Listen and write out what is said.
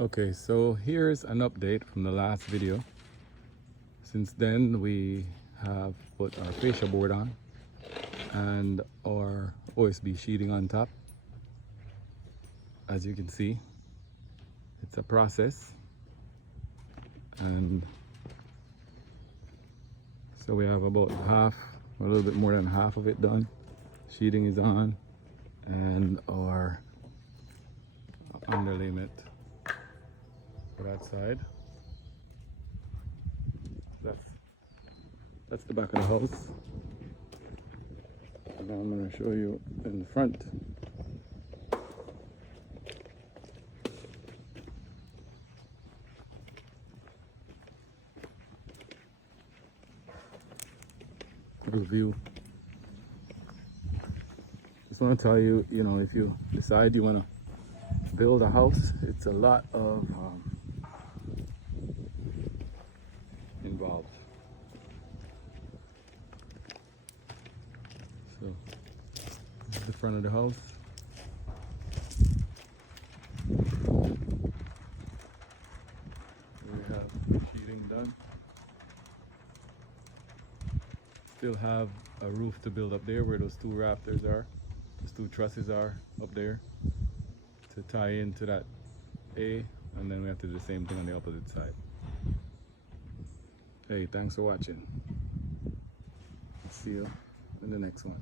Okay, so here's an update from the last video. Since then we have put our fascia board on and our OSB sheeting on top. As you can see, it's a process, and so we have about half, a little bit more than half of it done. Sheeting is on and our underlayment for that side. That's the back of the house. And now I'm going to show you in the front. View. Just want to tell you, if you decide you want to build a house, it's a lot of involved. So this is the front of the house. We have sheeting done. Still have a roof to build up there where those two rafters are. Those two trusses are up there to tie into that A, and then we have to do the same thing on the opposite side. Hey, thanks for watching. See you in the next one.